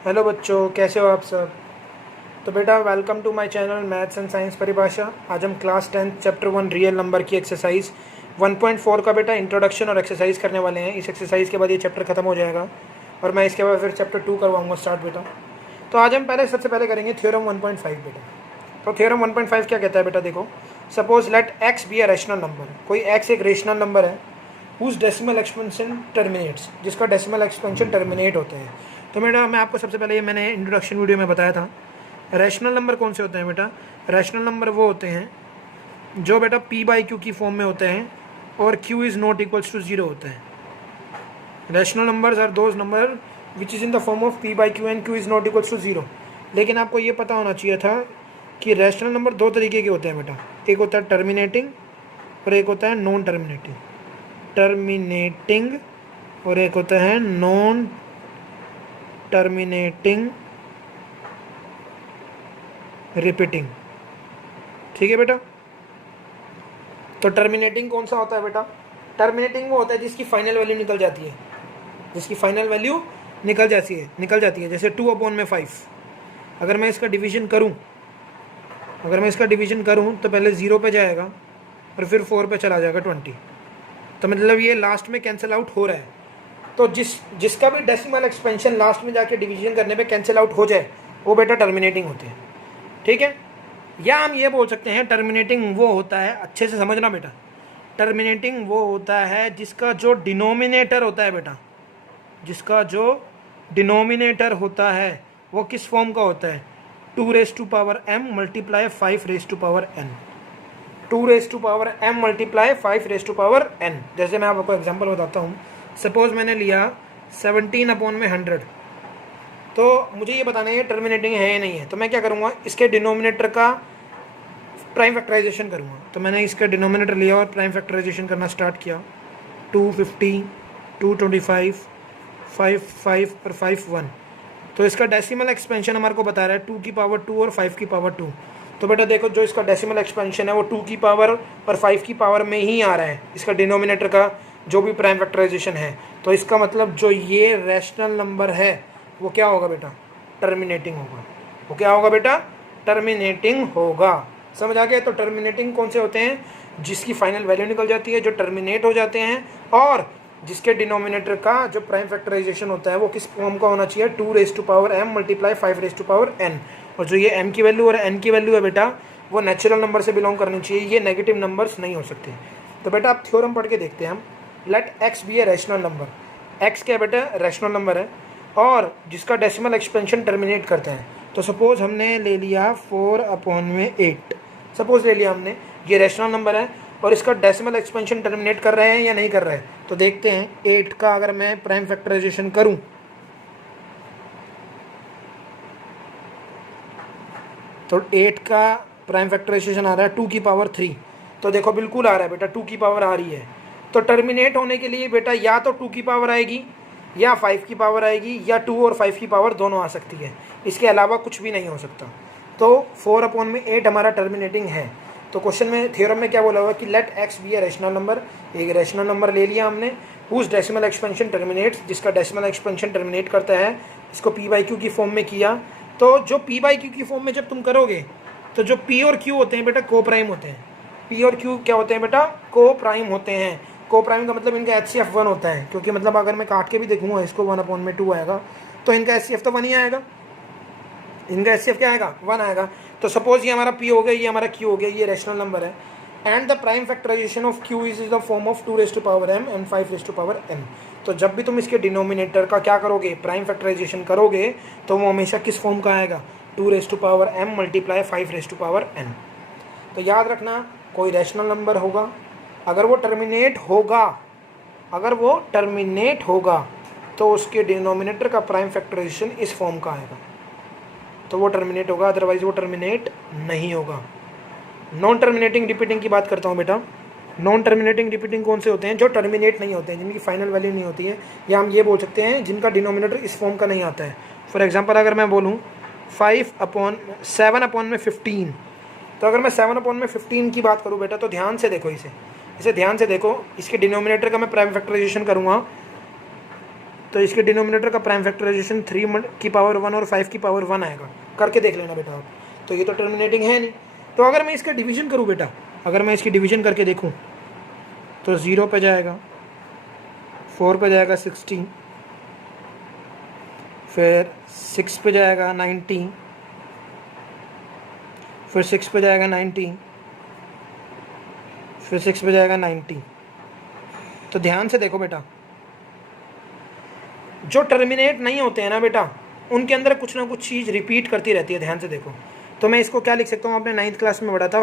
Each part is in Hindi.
हेलो बच्चों, कैसे हो आप सब। तो बेटा welcome to my channel maths and science Paribhasha. आज हम क्लास 10 चैप्टर 1 रियल नंबर की एक्सरसाइज 1.4 का बेटा इंट्रोडक्शन और एक्सरसाइज करने वाले हैं। इस एक्सरसाइज के बाद ये चैप्टर खत्म हो जाएगा और मैं इसके बाद फिर चैप्टर 2 करवाऊंगा स्टार्ट बेटा। तो आज हम सबसे पहले करेंगे थ्योरम 1.5 बेटा। तो थ्योरम 1.5 क्या कहता है बेटा, देखो। Suppose let x be a rational number. कोई एक्स एक रेशनल नंबर है हुज डेसिमल एक्सपेंशन टर्मिनेट्स, जिसका डेसिमल एक्सपेंशन टर्मिनेट होते हैं। तो बेटा मैं आपको सबसे पहले ये मैंने इंट्रोडक्शन वीडियो में बताया था, रैशनल नंबर कौन से होते हैं बेटा। रैशनल नंबर वो होते हैं जो बेटा पी बाई क्यू की फॉर्म में होते हैं और Q is not equals to zero होते हैं। Rational numbers are those number which is in the form of P by Q and Q is not equals to zero. लेकिन आपको ये पता होना चाहिए था कि रैशनल नंबर दो तरीके के होते हैं बेटा, एक होता है टर्मिनेटिंग और एक होता है नॉन टर्मिनेटिंग। टर्मिनेटिंग और एक होता है नॉन टर्मिनेटिंग रिपीटिंग। ठीक है बेटा। तो टर्मिनेटिंग कौन सा होता है बेटा, टर्मिनेटिंग वो होता है जिसकी फाइनल वैल्यू निकल जाती है, जिसकी फाइनल वैल्यू निकल जाती है। जैसे 2/5। अगर मैं इसका डिवीजन करूं तो पहले 0 पे जाएगा और फिर 4 पे चला जाएगा 20। तो मतलब ये लास्ट में कैंसिल आउट हो रहा है। तो जिसका भी डेसिमल एक्सपेंशन लास्ट में जाके डिवीजन करने पे कैंसिल आउट हो जाए वो बेटा टर्मिनेटिंग होते हैं। ठीक है। या हम ये बोल सकते हैं टर्मिनेटिंग वो होता है, अच्छे से समझना बेटा, टर्मिनेटिंग वो होता है जिसका जो डिनोमिनेटर होता है बेटा, जिसका जो डिनोमिनेटर होता है वो किस फॉर्म का होता है, 2m multiply 5n। 2m multiply 5n। जैसे मैं आपको एग्जांपल बताता हूँ। सपोज मैंने लिया 17/100। तो मुझे ये बताना है टर्मिनेटिंग है या नहीं है। तो मैं क्या करूँगा, इसके डिनोमिनेटर का प्राइम फैक्टराइजेशन करूँगा। तो मैंने इसका डिनोमिनेटर लिया और प्राइम फैक्टराइजेशन करना स्टार्ट किया। 250, 225, 5 और 5 1। तो इसका डेसिमल एक्सपेंशन हमारे को बता रहा है 2 की पावर 2 और 5 की पावर 2। तो बेटा देखो, जो इसका डेसिमल एक्सपेंशन है वो 2 की पावर और 5 की पावर में ही आ रहा है, इसका डिनोमिनेटर का जो भी प्राइम फैक्टराइजेशन है। तो इसका मतलब जो ये रैशनल नंबर है वो क्या होगा बेटा, टर्मिनेटिंग होगा। वो क्या होगा बेटा, टर्मिनेटिंग होगा। समझ आ गया। तो टर्मिनेटिंग कौन से होते हैं, जिसकी फाइनल वैल्यू निकल जाती है, जो टर्मिनेट हो जाते हैं और जिसके डिनोमिनेटर का जो प्राइम फैक्टराइजेशन होता है वो किस फॉर्म का होना चाहिए, 2m मल्टीप्लाई 5n। और जो ये m की वैल्यू और n की वैल्यू है बेटा वो नेचुरल नंबर से बिलोंग करनी चाहिए, ये नेगेटिव नंबर्स नहीं हो सकते। तो बेटा आप थ्योरम पढ़ के देखते हैं हम। Let x be a rational number. x क्या बेटा, रैशनल नंबर है और जिसका डेसिमल एक्सपेंशन टर्मिनेट करते हैं। तो सपोज हमने ले लिया 4/8। सपोज ले लिया हमने, ये रैशनल नंबर है और इसका डेसिमल एक्सपेंशन टर्मिनेट कर रहे हैं या नहीं कर रहे हैं। तो देखते हैं 8 का अगर मैं प्राइम फैक्टराइजेशन करूं तो 8 का प्राइम फैक्टराइजेशन आ रहा है 2 की पावर 3। तो देखो बिल्कुल आ रहा है बेटा, 2 की पावर आ रही है। तो टर्मिनेट होने के लिए बेटा या तो 2 की पावर आएगी या 5 की पावर आएगी या 2 और 5 की पावर दोनों आ सकती है, इसके अलावा कुछ भी नहीं हो सकता। तो 4/8 हमारा टर्मिनेटिंग है। तो क्वेश्चन में थ्योरम में क्या बोला हुआ कि let x be a rational number. एक रैशनल नंबर ले लिया हमने हुज डेसिमल एक्सपेंशन टर्मिनेट्स, जिसका डेसिमल एक्सपेंशन टर्मिनेट करता है, इसको पी बाई क्यू की फॉर्म में किया। तो जो पी बाई क्यू की फॉर्म में जब तुम करोगे तो जो पी और क्यू होते हैं बेटा को प्राइम होते हैं। पी और क्यू क्या होते हैं बेटा, को प्राइम होते हैं। को प्राइम का मतलब इनका HCF 1 होता है, क्योंकि मतलब अगर मैं काट के भी देखूंगा इसको 1/2 आएगा तो इनका HCF तो 1 ही आएगा। इनका HCF क्या आएगा, 1 आएगा। तो सपोज ये हमारा P हो गया, ये हमारा Q हो गया, ये रैशनल नंबर है and the prime factorization of Q is the form of 2m and 5n। तो जब भी तुम इसके डिनोमिनेटर का क्या करोगे, प्राइम फैक्टराइजेशन करोगे तो वो हमेशा किस फॉर्म का आएगा, 2m मल्टीप्लाई 5n। तो याद रखना, कोई रैशनल नंबर होगा, अगर वो टर्मिनेट होगा तो उसके डिनोमिनेटर का प्राइम फैक्टराइजेशन इस फॉर्म का आएगा, तो वो टर्मिनेट होगा, अदरवाइज वो टर्मिनेट नहीं होगा। नॉन टर्मिनेटिंग रिपीटिंग की बात करता हूँ बेटा। नॉन टर्मिनेटिंग रिपीटिंग कौन से होते हैं, जो टर्मिनेट नहीं होते हैं, जिनकी फाइनल वैल्यू नहीं होती है, या हम ये बोल सकते हैं जिनका डिनोमिनेटर इस फॉर्म का नहीं आता है। फॉर एग्जांपल अगर मैं बोलूँ 7/15, तो अगर मैं 7/15 की बात करूँ बेटा तो ध्यान से देखो, इसे ध्यान से देखो। इसके डिनोमिनेटर का मैं प्राइम फैक्टराइजेशन करूँगा तो इसके डिनोमिनेटर का प्राइम फैक्टराइजेशन 3 की पावर 1 और 5 की पावर 1 आएगा, करके देख लेना बेटा आप। तो ये तो टर्मिनेटिंग है नहीं। तो अगर मैं इसका डिवीजन करूँ बेटा, अगर मैं इसकी डिवीजन करके देखूँ तो 0 पे जाएगा, 4 पे जाएगा 16, फिर 6 पे जाएगा 19, फिर 6 पे जाएगा 19, फिर 6 पे जाएगा 90। तो ध्यान से देखो बेटा, जो टर्मिनेट नहीं होते हैं ना बेटा, उनके अंदर कुछ ना कुछ चीज़ रिपीट करती रहती है। ध्यान से देखो, तो मैं इसको क्या लिख सकता हूँ, आपने 9th क्लास में पढ़ा था,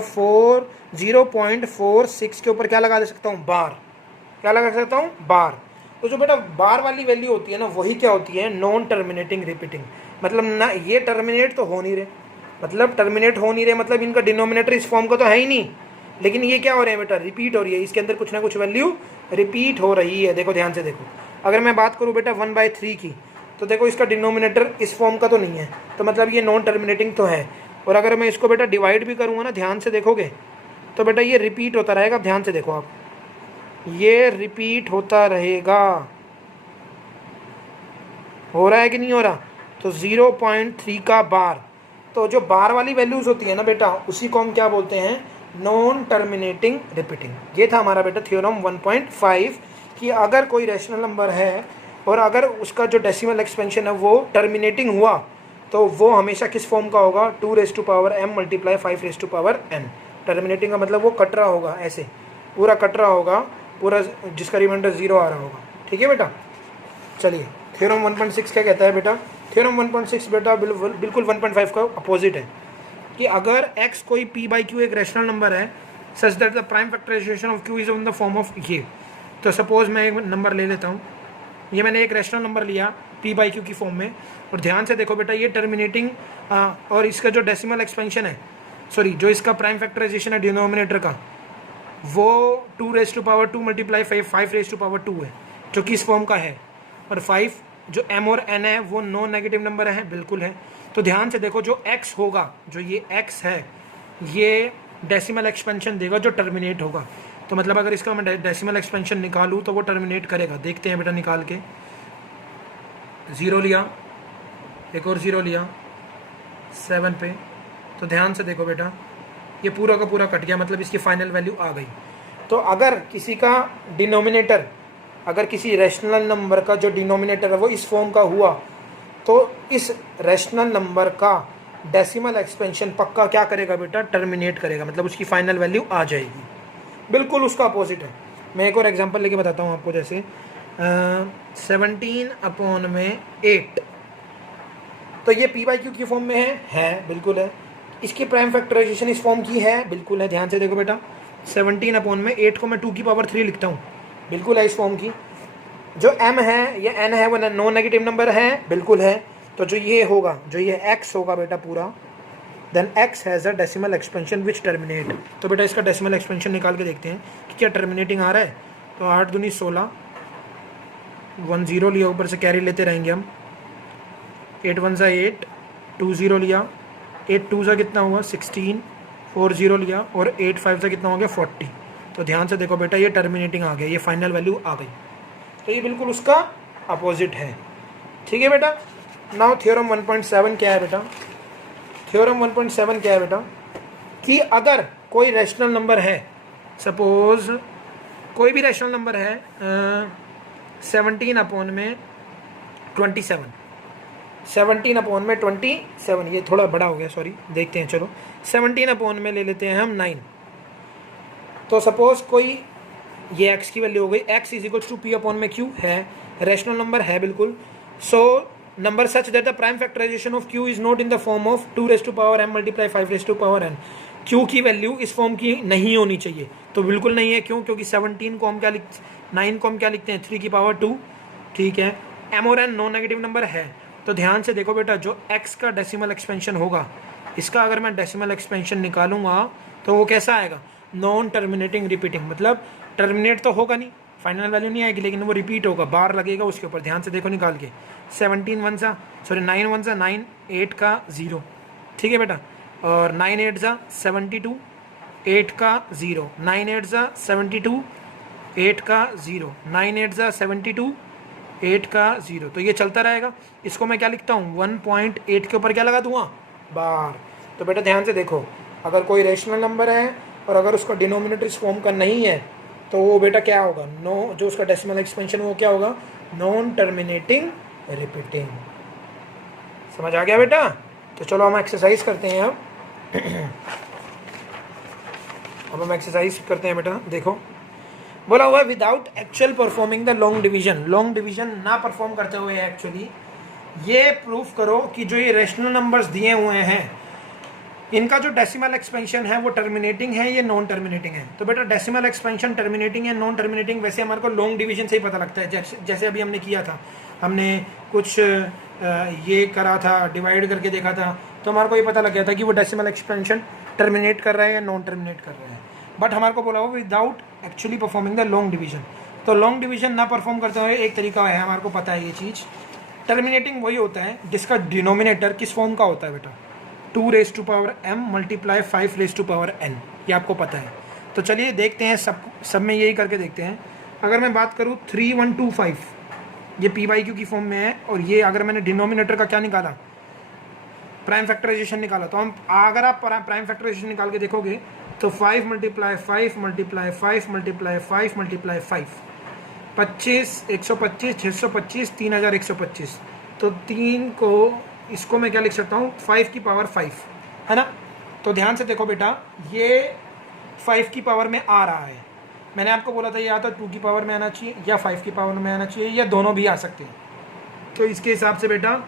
0.46 के ऊपर क्या लगा दे सकता हूँ, बार। क्या लगा सकता हूँ, बार। तो जो बेटा बार वाली वैल्यू होती है ना, वही क्या होती है, नॉन टर्मिनेटिंग रिपीटिंग। मतलब ना ये टर्मिनेट तो हो नहीं रहे, मतलब टर्मिनेट हो नहीं रहे, मतलब इनका डिनोमिनेटर इस फॉर्म का तो है ही नहीं, लेकिन ये क्या हो रहे हैं बेटा, रिपीट हो रही है। इसके अंदर कुछ ना कुछ वैल्यू रिपीट हो रही है। देखो ध्यान से देखो, अगर मैं बात करूँ बेटा 1/3 की, तो देखो इसका डिनोमिनेटर इस फॉर्म का तो नहीं है, तो मतलब ये नॉन टर्मिनेटिंग तो है। और अगर मैं इसको बेटा डिवाइड भी करूँगा ना, ध्यान से देखोगे तो बेटा ये रिपीट होता रहेगा। ध्यान से देखो आप, ये रिपीट होता रहेगा। हो रहा है कि नहीं हो रहा। तो 0.3 का बार, तो जो बार वाली वैल्यूज होती है ना बेटा, उसी को हम क्या बोलते हैं, नॉन टर्मिनेटिंग रिपीटिंग। ये था हमारा बेटा थ्योरम 1.5 कि अगर कोई रैशनल नंबर है और अगर उसका जो डेसिमल एक्सपेंशन है वो टर्मिनेटिंग हुआ, तो वो हमेशा किस फॉर्म का होगा, 2m × 5n। टर्मिनेटिंग का मतलब वो कट रहा होगा, ऐसे पूरा कट रहा होगा, पूरा जिसका रिमाइंडर 0 आ रहा होगा। ठीक है बेटा। चलिए, थ्योरम 1.6 क्या कहता है बेटा, थ्योरम 1.6 बेटा बिल्कुल 1.5 का अपोजिट है कि अगर x कोई p/q एक रैशनल नंबर है such that the prime factorization of q is in the form of ये। तो सपोज मैं एक नंबर ले लेता हूँ, ये मैंने एक रैशनल नंबर लिया p/q की फॉर्म में, और ध्यान से देखो बेटा ये टर्मिनेटिंग, और इसका जो डेसिमल एक्सपेंशन है, सॉरी जो इसका प्राइम फैक्टराइजेशन है डिनोमिनेटर का, वो 2 raised to power 2 × 5 raised to power 2 है, जो कि इस फॉर्म का है। और 5 जो m और n है वो नॉन नेगेटिव नंबर है, बिल्कुल है। तो ध्यान से देखो, जो x होगा, जो ये x है, ये डेसिमल एक्सपेंशन देगा जो टर्मिनेट होगा। तो मतलब अगर इसका मैं डेसिमल एक्सपेंशन निकालूँ तो वो टर्मिनेट करेगा। देखते हैं बेटा निकाल के, 0 लिया, एक और 0 लिया 7 पे, तो ध्यान से देखो बेटा ये पूरा का पूरा कट गया, मतलब इसकी फाइनल वैल्यू आ गई। तो अगर किसी का डिनोमिनेटर, अगर किसी रैशनल नंबर का जो डिनोमिनेटर है वो इस फॉर्म का हुआ, तो इस रैशनल नंबर का डेसिमल एक्सपेंशन पक्का क्या करेगा बेटा, टर्मिनेट करेगा, मतलब उसकी फाइनल वैल्यू आ जाएगी। बिल्कुल उसका अपोजिट है। मैं एक और एग्जांपल लेके बताता हूँ आपको, जैसे 17/8, तो ये p/q की फॉर्म में है, बिल्कुल है। इसकी प्राइम फैक्टराइजेशन इस फॉर्म की है, बिल्कुल है। ध्यान से देखो बेटा, 17/8 को मैं 2 की पावर 3 लिखता हूँ, बिल्कुल है इस फॉर्म की। जो m है या n है वो नॉन नेगेटिव नंबर है, बिल्कुल है। तो जो ये होगा, जो ये x होगा बेटा पूरा, then x has a decimal expansion which terminate. तो बेटा इसका डेसिमल एक्सपेंशन निकाल के देखते हैं कि क्या टर्मिनेटिंग आ रहा है। तो 8 दूनी 16, 1 0 लिया, ऊपर से कैरी लेते रहेंगे हम, 8 1 8, 2 0 लिया, 8 2 कितना हुआ 16, 4 0 लिया, और 8 5 कितना हो गया 40। तो ध्यान से देखो बेटा ये टर्मिनेटिंग आ गया, ये फाइनल वैल्यू आ गई। तो ये बिल्कुल उसका अपोजिट है। ठीक है बेटा। नाउ थ्योरम 1.7 क्या है बेटा, थ्योरम 1.7 क्या है बेटा, कि अगर कोई रैशनल नंबर है, सपोज कोई भी रैशनल नंबर है 17/27, 17/27, ये थोड़ा बड़ा हो गया, सॉरी, देखते हैं। चलो 17 में ले लेते हैं हम 9। तो सपोज कोई ये x की वैल्यू हो गई, x = p/q है, रैशनल नंबर है बिल्कुल। So number such that the prime factorization of q is not in the form of 2m × 5n। q की वैल्यू इस फॉर्म की नहीं होनी चाहिए, तो बिल्कुल नहीं है। क्यों? क्योंकि 17 को हम क्या 9 को हम क्या लिखते हैं, 3 की पावर 2। ठीक है, m और n नॉन नेगेटिव नंबर है। तो ध्यान से देखो बेटा, जो x का डेसिमल एक्सपेंशन होगा, इसका अगर मैं डेसिमल एक्सपेंशन निकालूंगा तो वो कैसा आएगा, नॉन टर्मिनेटिंग रिपीटिंग। मतलब टर्मिनेट तो होगा नहीं, फाइनल वैल्यू नहीं आएगी, लेकिन वो रिपीट होगा, बार लगेगा उसके ऊपर। ध्यान से देखो निकाल के, 9 1 9, 8 का 0। ठीक है बेटा, और 9 8 72, 8 का 0, 9 8 72, 8 का 0, 9 8 72, 8 का 0, तो ये चलता रहेगा। इसको मैं क्या लिखता हूँ, 1.8 के ऊपर क्या लगा दूंगा, बार। तो बेटा ध्यान से देखो, अगर कोई रेशनल नंबर है और अगर उसका डिनोमिनेटर इस फॉर्म का नहीं है तो वो बेटा क्या होगा, नो, जो उसका डेसिमल एक्सपेंशन वो क्या होगा, नॉन टर्मिनेटिंग रिपीटिंग। समझ आ गया बेटा? तो चलो हम एक्सरसाइज करते हैं अब हम एक्सरसाइज करते हैं बेटा। देखो बोला हुआ है without actual performing the long division, long division ना परफॉर्म करते हुए एक्चुअली ये प्रूफ करो कि जो ये रेशनल नंबर्स दिए हुए हैं इनका जो डेसिमल एक्सपेंशन है वो टर्मिनेटिंग है, ये नॉन टर्मिनेटिंग है। तो बेटा डेसिमल एक्सपेंशन टर्मिनेटिंग है नॉन टर्मिनेटिंग वैसे हमारे को लॉन्ग डिवीजन से ही पता लगता है। जैसे अभी हमने किया था, हमने कुछ ये करा था, डिवाइड करके देखा था, तो हमारे को ये पता लग गया था कि वो डेसिमल एक्सपेंशन टर्मिनेट कर रहे हैं या नॉन टर्मिनेट कर रहे हैं। बट हमारे को बोला हो without actually performing the long division. तो लॉन्ग डिवीजन ना परफॉर्म करते हुए एक तरीका है, हमारे को पता है ये चीज़। टर्मिनेटिंग वही होता है जिसका डिनोमिनेटर किस फॉर्म का होता है बेटा, 2m मल्टीप्लाई 5n, ये आपको पता है। तो चलिए देखते हैं, सब में यही करके देखते हैं। अगर मैं बात करूँ 3125, ये p/q की फॉर्म में है, और ये अगर मैंने डिनोमिनेटर का क्या निकाला, प्राइम फैक्टराइजेशन निकाला, तो हम अगर आप प्राइम फैक्टराइजेशन निकाल के देखोगे तो 5 मल्टीप्लाई 5 मल्टीप्लाई 5 मल्टीप्लाई 5 मल्टीप्लाई 5, 25, 125, 625, 3125। तो 3 को, इसको मैं क्या लिख सकता हूँ, 5 की पावर 5, है ना। तो ध्यान से देखो बेटा, ये 5 की पावर में आ रहा है। मैंने आपको बोला था या तो 2 की पावर में आना चाहिए या 5 की पावर में आना चाहिए, या दोनों भी आ सकते हैं। तो इसके हिसाब से बेटा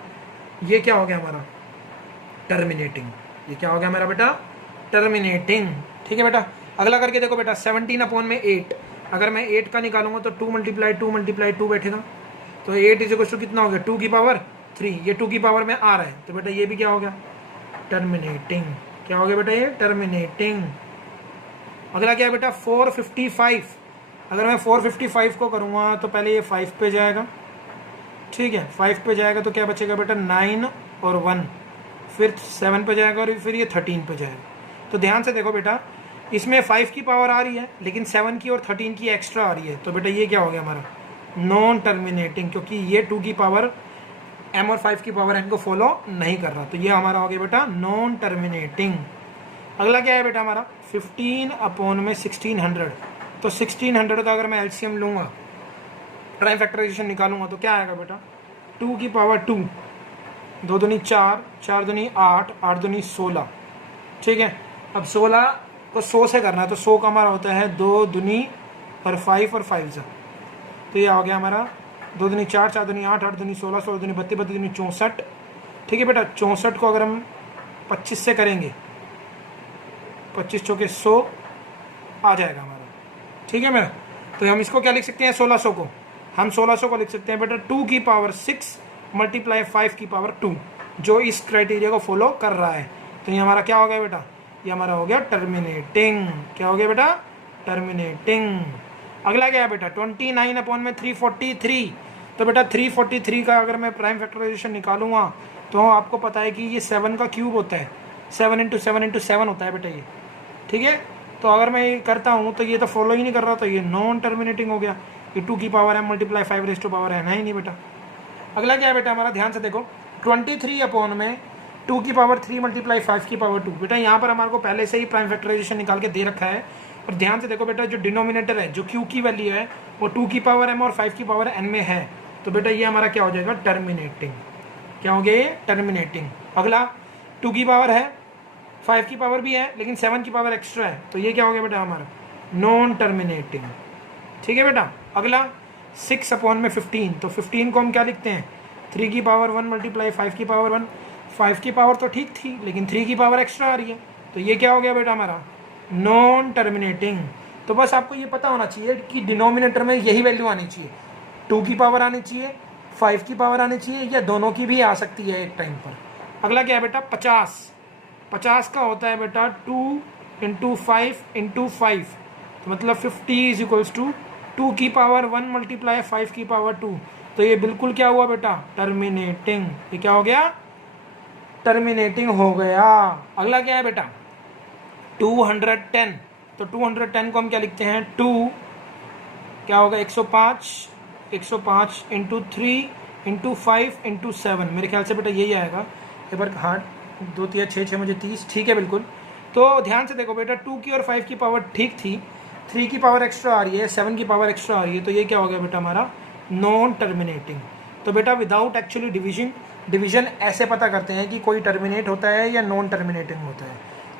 ये क्या हो गया हमारा, टर्मिनेटिंग। ये क्या हो गया मेरा बेटा, टर्मिनेटिंग। ठीक है बेटा, अगला करके देखो बेटा, 17/8। अगर मैं 8 का निकालूंगा तो 2 मल्टीप्लाई 2 मल्टीप्लाई 2 बैठेगा, तो 8 इज इक्वल टू कितना हो गया, 2 की पावर 3। ये 2 की पावर में आ रहा है, तो बेटा ये भी क्या हो गया, टर्मिनेटिंग। क्या हो गया बेटा, ये टर्मिनेटिंग। अगला क्या है बेटा, 455। अगर मैं 455 को करूँगा तो पहले ये 5 पे जाएगा, ठीक है, 5 पे जाएगा तो क्या बचेगा बेटा, 9 और 1, फिर 7 पे जाएगा और फिर ये 13 पे जाएगा। तो ध्यान से देखो बेटा, इसमें 5 की पावर आ रही है लेकिन 7 की और 13 की एक्स्ट्रा आ रही है, तो बेटा ये क्या हो गया हमारा, नॉन टर्मिनेटिंग, क्योंकि ये 2 की पावर m और 5 की पावर n को फॉलो नहीं कर रहा। तो ये हमारा हो गया बेटा नॉन टर्मिनेटिंग। अगला क्या है बेटा हमारा, 15/1600। तो 1600 का अगर मैं एलसीएम लूँगा, प्राइम फैक्टराइजेशन निकालूंगा, तो क्या आएगा बेटा, 2 की पावर 2, 2 दूनी 4, 4 दूनी 8, 8 दूनी 16। ठीक है, अब 16 को 100 से करना है, तो 100 का हमारा होता है 2 दूनी और 5 और 5 से, तो ये आ गया हमारा 2 दूनी 4, 4 दूनी 8, 8 दूनी 16, 16 दूनी 32, 32 दूनी 64। ठीक है बेटा, 64 को अगर हम 25 से करेंगे, 25 चौके 100 आ जाएगा हमारा। ठीक है मेरा, तो हम इसको क्या लिख सकते हैं, 1600 को हम 1600 को लिख सकते हैं बेटा 2 की पावर 6 मल्टीप्लाई 5 की पावर 2, जो इस क्राइटेरिया को फॉलो कर रहा है। तो ये हमारा क्या हो गया बेटा, ये हमारा हो गया टर्मिनेटिंग। क्या हो गया बेटा, टर्मिनेटिंग। अगला क्या है बेटा, 29/343। तो बेटा 343 का अगर मैं प्राइम फैक्टराइजेशन निकालूंगा तो आपको पता है कि ये 7 का क्यूब होता है, 7 × 7 × 7 होता है बेटा ये। ठीक है, तो अगर मैं ये करता हूँ तो ये तो फॉलो ही नहीं कर रहा, तो ये नॉन टर्मिनेटिंग हो गया। ये 2 की पावर m मल्टीप्लाई 5 की पावर है ही नहीं बेटा। अगला क्या है बेटा हमारा, ध्यान से देखो, 23/2 की पावर 3 मल्टीप्लाई 5 की पावर 2। बेटा यहाँ पर हमारे को पहले से ही प्राइम फैक्टराइजेशन निकाल के दे रखा है। और ध्यान से देखो बेटा, जो डिनोमिनेटर है, जो q की वैल्यू है, वो 2 की पावर m और 5 की पावर n में है। तो बेटा ये हमारा क्या हो जाएगा, टर्मिनेटिंग। क्या हो गया ये, टर्मिनेटिंग। अगला 2 की पावर है, 5 की पावर भी है, लेकिन 7 की पावर एक्स्ट्रा है, तो ये क्या हो गया बेटा हमारा, नॉन टर्मिनेटिंग। ठीक है बेटा, अगला 6/15। तो 15 को हम क्या लिखते हैं, 3 की पावर 1 मल्टीप्लाई 5 की पावर 1। 5 की पावर तो ठीक थी, लेकिन 3 की पावर एक्स्ट्रा आ रही है, तो ये क्या हो गया बेटा हमारा, नॉन टर्मिनेटिंग। तो बस आपको ये पता होना चाहिए कि डिनोमिनेटर में यही वैल्यू आनी चाहिए, 2 की पावर आनी चाहिए, 5 की पावर आनी चाहिए, या दोनों की भी आ सकती है एक टाइम पर। अगला क्या है बेटा, 50। 50 का होता है बेटा 2 × 5 × 5, तो मतलब 50 इज इक्वल्स टू 2 की पावर 1 मल्टीप्लाई 5 की पावर 2। तो ये बिल्कुल क्या हुआ बेटा, टर्मिनेटिंग। ये क्या हो गया, टर्मिनेटिंग हो गया। अगला क्या है बेटा, 210। तो 210 को हम क्या लिखते हैं, 2 क्या होगा 105 105 इंटू 3 इंटू 5 इंटू 7, मेरे ख्याल से बेटा यही आएगा। एक बार हार्ड, 2 3 6 6 मुझे 30, ठीक है बिल्कुल। तो ध्यान से देखो बेटा, 2 की और 5 की पावर ठीक थी, 3 की पावर एक्स्ट्रा आ रही है, 7 की पावर एक्स्ट्रा आ रही है, तो ये क्या हो गया बेटा हमारा नॉन टर्मिनेटिंग। तो बेटा विदाउट एक्चुअली डिवीजन ऐसे पता करते हैं कि कोई टर्मिनेट होता है या नॉन टर्मिनेटिंग होता है।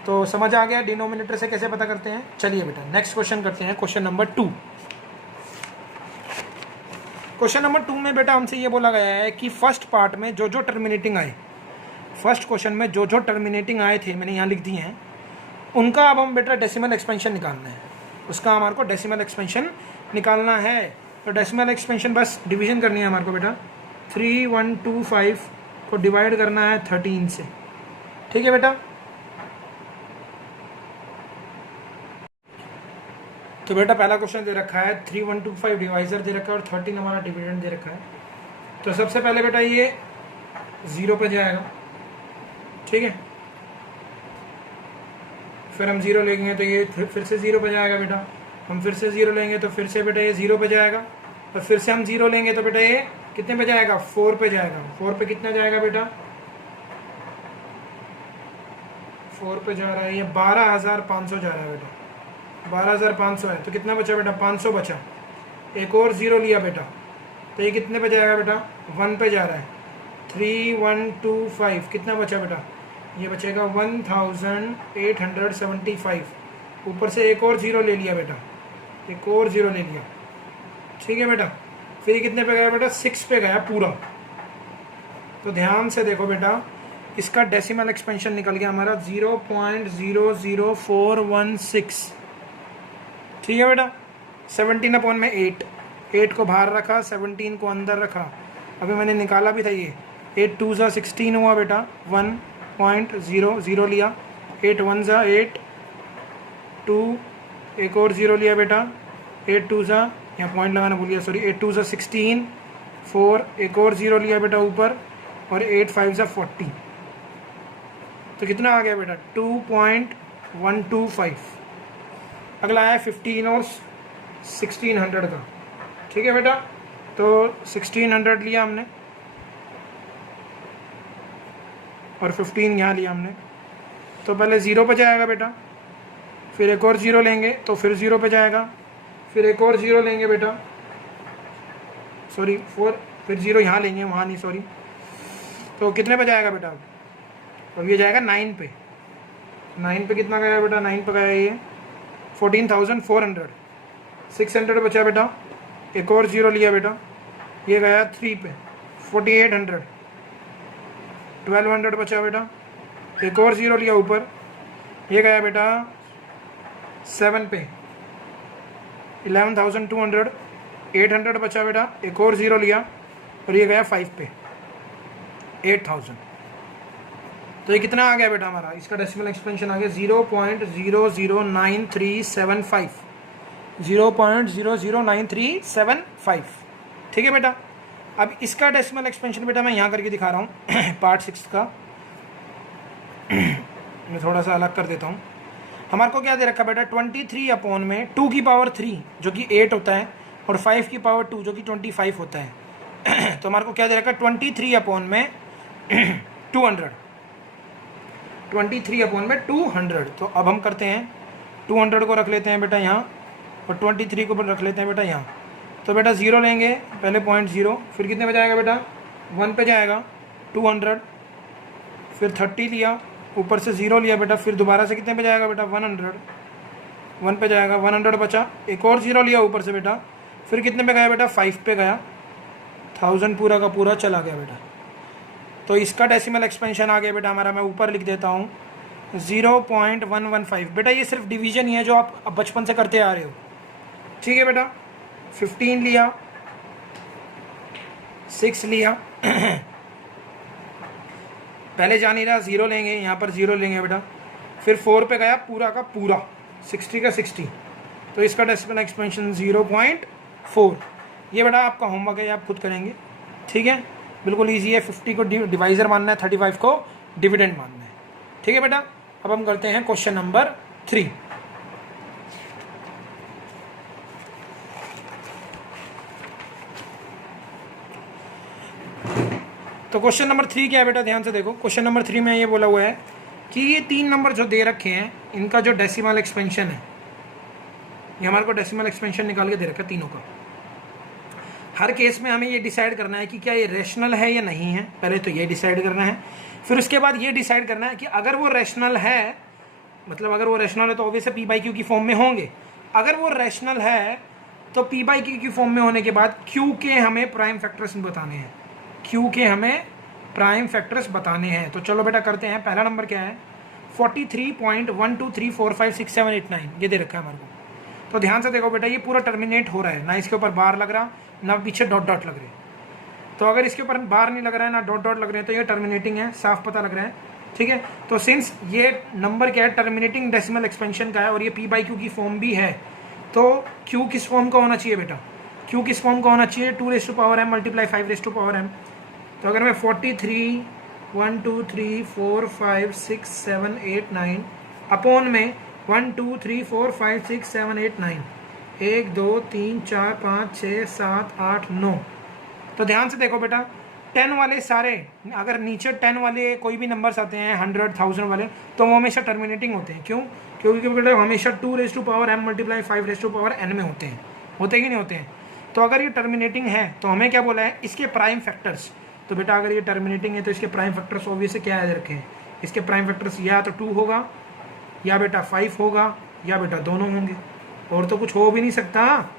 तो समझ आ गया डिनोमिनेटर से कैसे पता करते हैं। चलिए बेटा नेक्स्ट क्वेश्चन करते हैं, क्वेश्चन नंबर 2। क्वेश्चन नंबर 2 में बेटा हमसे ये बोला गया है कि फर्स्ट पार्ट में जो जो टर्मिनेटिंग आए, फर्स्ट क्वेश्चन में जो जो टर्मिनेटिंग आए थे मैंने यहाँ लिख दिए हैं, उनका अब हम बेटा डेसिमल एक्सपेंशन निकालना है। उसका हमारे को डेसिमल एक्सपेंशन निकालना है। तो डेसिमल एक्सपेंशन बस डिवीजन करनी है हमारे को बेटा, 3125 को डिवाइड करना है 13 से, ठीक है बेटा। तो बेटा पहला क्वेश्चन दे रखा है 3125 डिवाइजर दे रखा है और 13 हमारा डिविडेंड दे रखा है। तो सबसे पहले बेटा ये 0 पे जाएगा, ठीक है। फिर हम 0 लेंगे तो ये फिर से 0 पे जाएगा बेटा, हम फिर से 0 लेंगे तो फिर से बेटा ये 0 पे जाएगा, और फिर से हम 0 लेंगे तो बेटा ये कितने पे जाएगा 4 पे जाएगा। 4 पे कितना जाएगा बेटा, 4 पे जा रहा है ये 12,500 जा रहा है बेटा, 12,500 है। तो कितना बचा बेटा 500 बचा, एक और 0 लिया बेटा, तो ये कितने पे जाएगा बेटा 1 पे जा रहा है। 3125 कितना बचा बेटा, ये बचेगा 1875। ऊपर से एक और 0 ले लिया बेटा, एक और 0 ले लिया, ठीक है बेटा। फिर ये कितने पे गया बेटा 6 पे गया पूरा। तो ध्यान से देखो बेटा, इसका डेसिमल एक्सपेंशन निकल गया हमारा 0.00416, ठीक है बेटा। 17/8, 8 को बाहर रखा, 17 को अंदर रखा। अभी मैंने निकाला भी था ये, 8 2 ज़ा 16 हुआ बेटा, 1.00 लिया, 8 1 ज़ा 8, 2 एक और 0 लिया बेटा, 8 2 ज़ा, यहाँ पॉइंट लगाना भूल गया सॉरी, 8 2 ज़ा 16, 4 एक और 0 लिया बेटा ऊपर, और 8 5 ज़ा 40। तो कितना आ गया बेटा 2.125। अगला आया 15 और 1600 का, ठीक है बेटा। तो 1600 लिया हमने और 15 यहाँ लिया हमने। तो पहले 0 पे जाएगा बेटा, फिर एक और 0 लेंगे तो फिर 0 पे जाएगा, फिर एक और 0 लेंगे बेटा, सॉरी 4, फिर 0 यहाँ लेंगे, वहाँ नहीं सॉरी। तो कितने पे जाएगा बेटा, अब ये जाएगा 9 पे। 9 पे कितना गया बेटा, 9 पे गया ये 14,400, 600 बचा बेटा, एक और 0 लिया बेटा, ये गया 3 पे 4800, 1200 बचा बेटा, एक और 0 लिया ऊपर, ये गया बेटा 7 पे 11,200, 800 बचा बेटा, एक और 0 लिया, और ये गया 5 पे 8,000। तो ये कितना आ गया बेटा हमारा, इसका डेसिमल एक्सपेंशन आ गया 0.009375, 0.009375, ठीक है बेटा। अब इसका डेसिमल एक्सपेंशन बेटा मैं यहाँ करके दिखा रहा हूँ पार्ट 6 का मैं थोड़ा सा अलग कर देता हूँ। हमारे को क्या दे रखा बेटा 23 अपॉन में 2 की पावर 3 जो कि 8 होता है, और 5 की पावर 2 जो कि 25 होता है। तो हमारे को क्या दे रखा 23 अपॉन में 200, 23 अपॉन में 200। तो अब हम करते हैं 200 को रख लेते हैं बेटा यहाँ, और 23 को रख लेते हैं बेटा यहाँ। तो बेटा 0 लेंगे पहले 0.0, फिर कितने पे जाएगा बेटा 1 पे जाएगा 200, फिर 30 लिया, ऊपर से 0 लिया बेटा, फिर दोबारा से कितने पे जाएगा बेटा 100, 1 पे जाएगा 100 बचा, एक और 0 लिया ऊपर से बेटा, फिर कितने पे गया बेटा 5 पे गया, 1000 पूरा का पूरा चला गया बेटा। तो इसका डेसिमल एक्सपेंशन आ गया बेटा हमारा, मैं ऊपर लिख देता हूँ 0.115। बेटा ये सिर्फ डिवीजन ही है जो आप अब बचपन से करते आ रहे हो, ठीक है बेटा। 15 लिया, 6 लिया पहले जा नहीं रहा, 0 लेंगे यहाँ पर 0 लेंगे बेटा, फिर 4 पे गया पूरा का पूरा 60 का 60। तो इसका डेसिमल एक्सपेंशन 0.4। ये बेटा आपका होमवर्क है, आप खुद करेंगे, ठीक है, बिल्कुल इजी है। 50 को डिवाइज़र मानना है, 35 को डिविडेंड मानना है, ठीक है बेटा। अब हम करते हैं क्वेश्चन नंबर 3। तो क्वेश्चन नंबर 3 क्या है बेटा, ध्यान से देखो। क्वेश्चन नंबर 3 में ये बोला हुआ है कि ये 3 नंबर जो दे रखे हैं इनका जो डेसिमल एक्सपेंशन है, ये हमारे को डेसिमल एक्सपेंशन निकाल के दे रखा है तीनों का। हर केस में हमें ये डिसाइड करना है कि क्या ये रैशनल है या नहीं है। पहले तो ये डिसाइड करना है, फिर उसके बाद ये डिसाइड करना है कि अगर वो रैशनल है, मतलब अगर वो रैशनल है तो ऑब्वियसली पी बाई क्यू की फॉर्म में होंगे। अगर वो रैशनल है तो पी बाई क्यू की फॉर्म में होने के बाद क्यू के हमें प्राइम फैक्टर्स बताने हैं, क्यू के हमें प्राइम फैक्टर्स बताने हैं। तो चलो बेटा करते हैं। पहला नंबर क्या है, 43.123456789 ये दे रखा है हमारे को। तो ध्यान से देखो बेटा, ये पूरा टर्मिनेट हो रहा है, ना इसके ऊपर बार लग रहा ना पीछे डॉट डॉट लग रहे। तो अगर इसके ऊपर बार नहीं लग रहा है ना डॉट डॉट लग रहे हैं तो ये टर्मिनेटिंग है, साफ पता लग रहा है, ठीक है। तो सिंस ये नंबर क्या है, टर्मिनेटिंग डेसिमल एक्सपेंशन का है और ये पी बाई क्यू की फॉर्म भी है, तो क्यू किस फॉर्म का होना चाहिए बेटा, क्यू किस फॉर्म का होना चाहिए, 2m मल्टीप्लाई 5m। तो अगर मैं 43 1 2 3 4 5 6 7 8 9 अपॉन में 1 2 3 4 5 6 7 8 9 1 2 3 4 5 6 7 8 9। तो ध्यान से देखो बेटा, 10 वाले सारे, अगर नीचे 10 वाले कोई भी नंबर्स आते हैं 100 1000 वाले, तो वो हमेशा टर्मिनेटिंग होते हैं। क्यों? क्योंकि बेटा हमेशा 2m मल्टीप्लाई 5n में होते हैं, होते ही नहीं होते हैं। तो अगर ये टर्मिनेटिंग है तो हमें क्या बोला है, इसके प्राइम फैक्टर्स। तो बेटा अगर ये टर्मिनेटिंग है तो इसके प्राइम फैक्टर्स ऑब्वियसली क्या याद रखें, इसके प्राइम फैक्टर्स या तो 2 होगा या बेटा 5 होगा या बेटा दोनों होंगे, और तो कुछ हो भी नहीं सकता।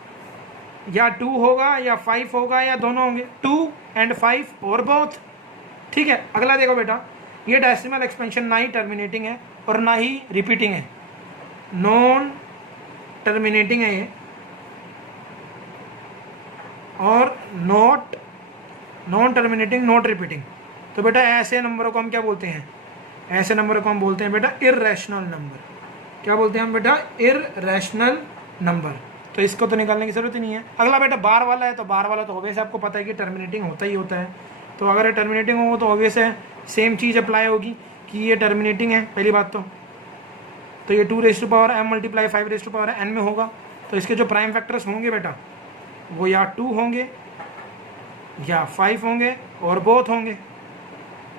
या 2 होगा या 5 होगा या दोनों होंगे, 2 and 5 और बोथ, ठीक है। अगला देखो बेटा, ये डेसिमल एक्सपेंशन ना ही टर्मिनेटिंग है और ना ही रिपीटिंग है, नॉन टर्मिनेटिंग है ये, और नॉन टर्मिनेटिंग नॉट रिपीटिंग। तो बेटा ऐसे नंबरों को हम क्या बोलते हैं, ऐसे नंबरों को हम बोलते हैं बेटा इर्रेशनल नंबर। क्या बोलते हैं हम बेटा, इर्रेशनल नंबर। तो इसको तो निकालने की जरूरत ही नहीं है। अगला बेटा बार वाला है, तो बार वाला तो ऑब्वियस आपको पता है कि टर्मिनेटिंग होता ही होता है। तो अगर ये टर्मिनेटिंग हो तो ऑब्वियस है सेम चीज़ अप्लाई होगी कि ये टर्मिनेटिंग है, पहली बात तो ये 2m मल्टीप्लाई 5n में होगा। तो इसके जो प्राइम फैक्टर्स होंगे बेटा वो या 2 होंगे या 5 होंगे और बोथ होंगे,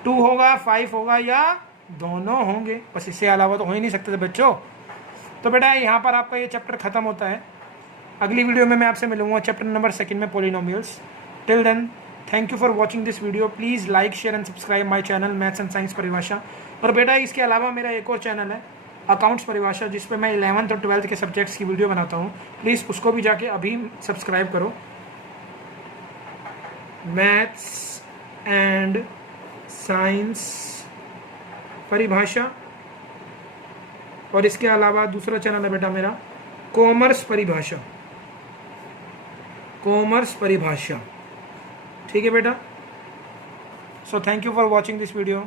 2 होगा 5 होगा या दोनों होंगे, बस इससे अलावा तो हो ही नहीं सकते थे बच्चों। तो बेटा यहाँ पर आपका ये चैप्टर खत्म होता है। अगली वीडियो में मैं आपसे मिलूंगा चैप्टर नंबर 2 में, polynomials. Till then thank you for watching this video. Please like share and subscribe my channel maths and science Paribhasha. और बेटा इसके अलावा मेरा एक और चैनल है अकाउंट्स परिभाषा, जिस पे मैं 11th और 12th के सब्जेक्ट्स की वीडियो बनाता हूँ। प्लीज़ उसको भी जाके अभी सब्सक्राइब करो। Maths and science Paribhasha. और इसके अलावा दूसरा चैनल है बेटा मेरा कॉमर्स परिभाषा, कॉमर्स परिभाषा, ठीक है बेटा। So thank you for watching this video.